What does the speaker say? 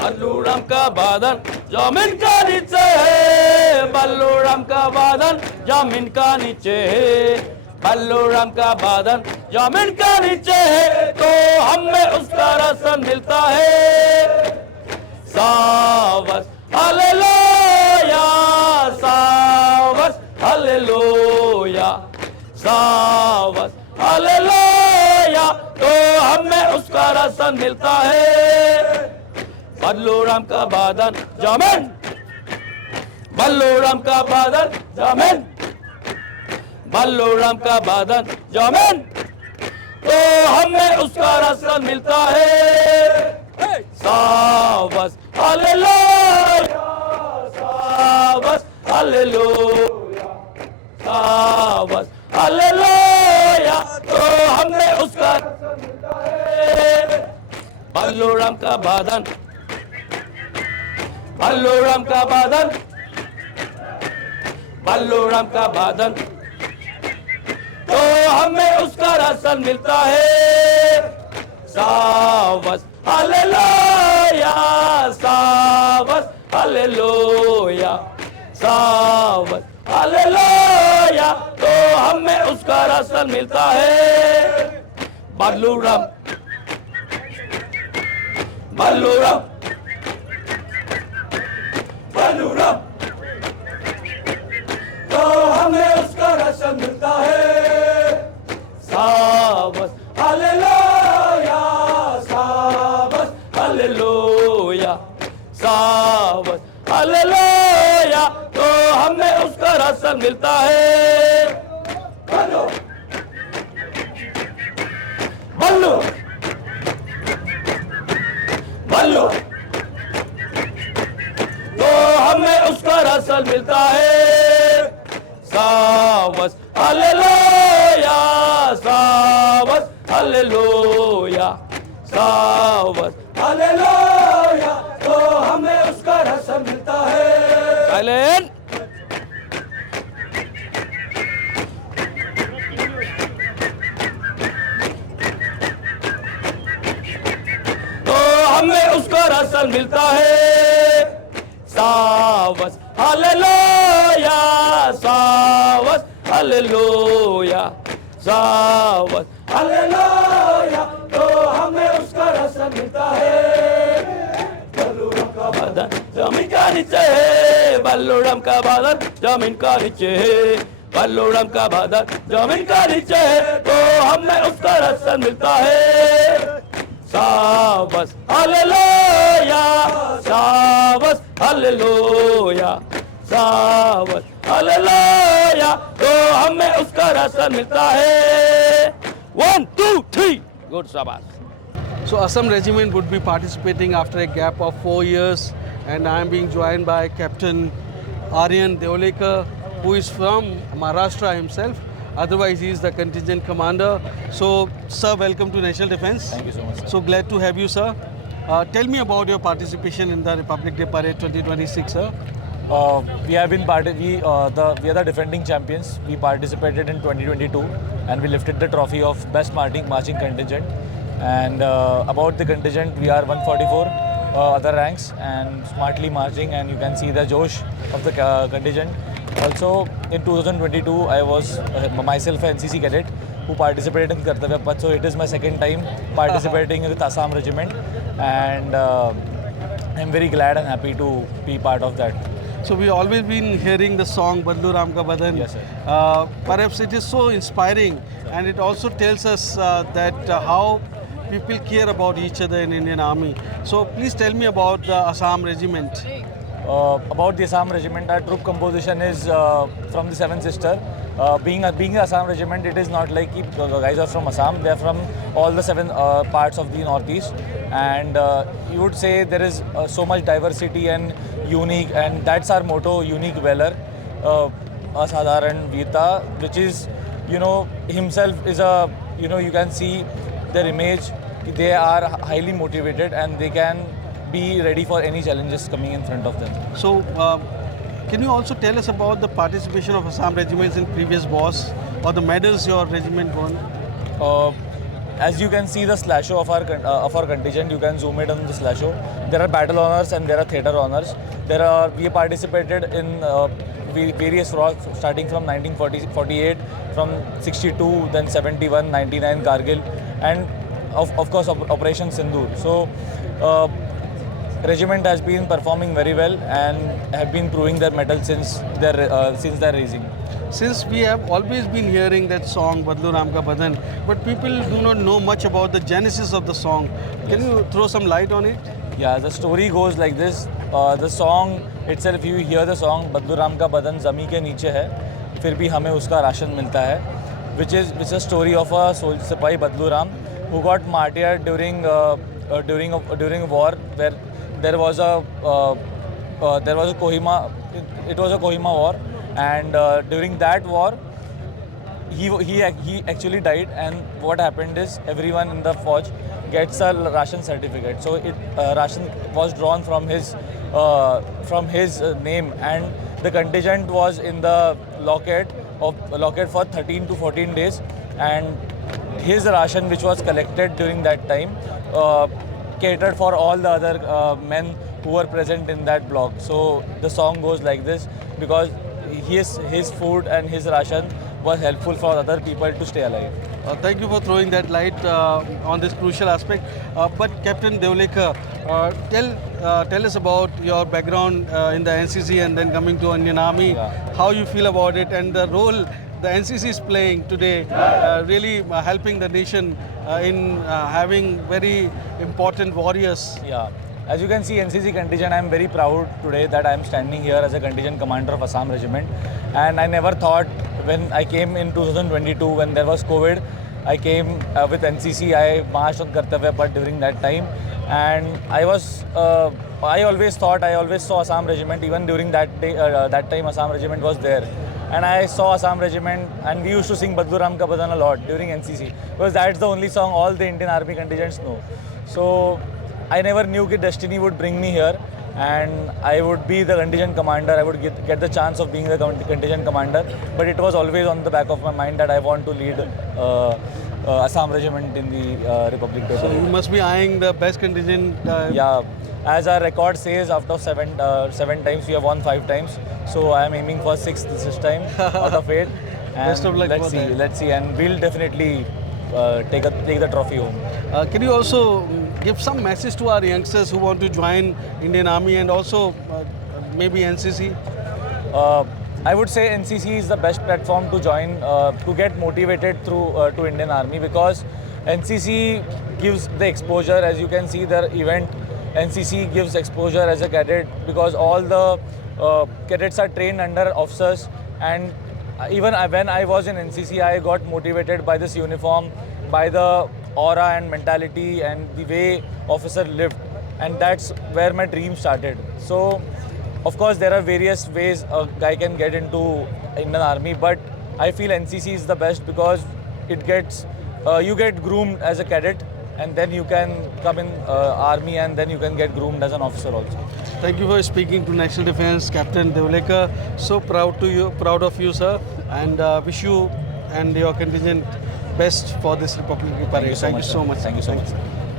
बल्लूराम का बादल जमीन का नीचे है, बल्लूराम का बादल जमीन का नीचे है, बल्लूराम का बादल जमीन का नीचे है, तो हमें उसका राशन मिलता है। सावस हालेलुया, सावस हालेलुया, सावस हालेलुया, तो हमें उसका राशन मिलता है। बल्लूराम का बादल जमीन, बल्लूराम का बादल जमीन, बल्लूराम का बादल जमीन, तो हमें उसका राशन मिलता है। सावस हालेलुया, सावस हालेलुया, सावस हालेलुया, तो हमें उसका राशन मिलता है। बल्लूराम का बादल, बल्लूराम का बादल, बल्लूराम का बादल, तो हमें उसका राशन मिलता है। सावस हालेलुया, सावस हालेलुया, सावस हालेलुया, तो हमें उसका राशन मिलता है। बल्लूराम, बल्लूराम, बल्लूराम, तो हमें उसका राशन मिलता है। सावस हालेलुया, सावस हालेलुया, सावस हालेलुया, तो हमें उसका राशन मिलता है। बल्लू, बल्लू, बल्लू, तो हमें उसका राशन मिलता है। सावस हालेलुया, सावस हालेलुया, सावस हालेलुया, तो हमें उसका राशन मिलता है। साइलेंट। तो हमें उसका राशन मिलता है। सावस हालेलुया, सावस हालेलुया, सावस हालेलुया, तो हमें उसका राशन मिलता है। बल्लूराम का बादल जमीन का नीचे है, बल्लूराम का बादल जमीन का नीचे है, बल्लूराम का बादल जमीन का नीचे है, तो हमें उसका राशन मिलता है। सावस हालेलुया, सावस हालेलुया, सावस हालेलुया, तो हमें उसका राशन मिलता है। 1 2 3 गुड, शाबाश। So Assam Regiment would be participating after a gap of 4 years, and I am being joined by Captain Aryan Deolekar, who is from Maharashtra himself. Otherwise, he is the contingent commander. So, sir, welcome to National Defence. Thank you so much, sir. So glad to have you, sir. Tell me about your participation in the Republic Day Parade 2026, sir. We have been we are the defending champions. We participated in 2022 and we lifted the trophy of best marching contingent. And about the contingent, we are 144 other ranks and smartly marching, and you can see the josh of the contingent. Also, in 2022, I was myself an NCC cadet who participated in Kartavya Path. So it is my second time participating with Assam Regiment, and I'm very glad and happy to be part of that. So we always been hearing the song Ballooram Ka Badan. Yes, sir. Perhaps it is so inspiring, and it also tells us that how people care about each other in Indian Army. So please tell me about the Assam Regiment. About the Assam Regiment, our troop composition is from the Seven Sister. Being an Assam Regiment, it is not like guys are from Assam. They are from all the 7 parts of the Northeast, and you would say there is so much diversity and unique, and that's our motto: unique valor, Asadharan Veerta, which is, himself is a, you can see their image. They are highly motivated and they can be ready for any challenges coming in front of them. So, can you also tell us about the participation of Assam regiments in previous wars or the medals your regiment won? as you can see the slideshow of our contingent, you can zoom it on the slideshow. There are battle honors and there are theatre honors. We participated in various rocks starting from 1948, from 62, then 71, 99 Kargil, and of course Operation Sindoor. So regiment has been performing very well and have been proving their mettle since their raising. Since we have always been hearing that song Badlu Ram Ka Badan, but people do not know much about the genesis of the song. Can you throw some light on it? Yeah, the story goes like this. The song itself, you hear the song Badlu Ram Ka Badan ज़मीं के नीचे है, फिर भी हमें उसका ration मिलता है, which is a story of a सिपाही Badlu Ram who got martyred during a war where there was a Kohima. It was a Kohima war, and during that war he actually died. And what happened is everyone in the Fauj gets a ration certificate. So ration was drawn from his name, and the contingent was in the locket for 13 to 14 days, and his ration, which was collected during that time, catered for all the other men who were present in that block. So the song goes like this because his food and his ration was helpful for other people to stay alive. Thank you for throwing that light on this crucial aspect. But Captain Devulekar, tell us about your background in the NCC and then coming to Indian Army, how you feel about it and the role the NCC is playing today, really helping the nation in having very important warriors. Yeah. As you can see, NCC contingent, I am very proud today that I am standing here as a contingent commander of Assam Regiment. And I never thought when I came in 2022, when there was COVID, I came with NCC, I marched on Kartavya Path during that time. And I always saw Assam Regiment, even during that day, that time Assam Regiment was there. And I saw Assam Regiment, and we used to sing Badlu Ram Ka Badan a lot during NCC, because that's the only song all the Indian Army contingents know. So I never knew that destiny would bring me here, and I would be the contingent commander. I would get the chance of being the contingent commander, but it was always on the back of my mind that I want to lead Assam Regiment in the Republic Day. So you must be eyeing the best contingent. Yeah, as our record says, after seven times we have won 5 times. So I am aiming for 6th this time out of 8. And Best of luck for that. Let's see, and we'll definitely take the trophy home. Can you also give some message to our youngsters who want to join Indian Army and also maybe NCC? I would say NCC is the best platform to join, to get motivated through to Indian Army, because NCC gives the exposure. As you can see, their event, NCC gives exposure as a cadet, because all the cadets are trained under officers. And even when I was in NCC, I got motivated by this uniform, by the aura and mentality and the way officer lived, and that's where my dream started. So of course there are various ways a guy can get into Indian Army, but I feel NCC is the best because it gets you get groomed as a cadet, and then you can come in army, and then you can get groomed as an officer also. Thank you for speaking to National Defence, Captain Devulekar. So proud of you, sir, and wish you and your contingent best for this Republic Parade. Thank you so much. Thank you so much. Thank you so much.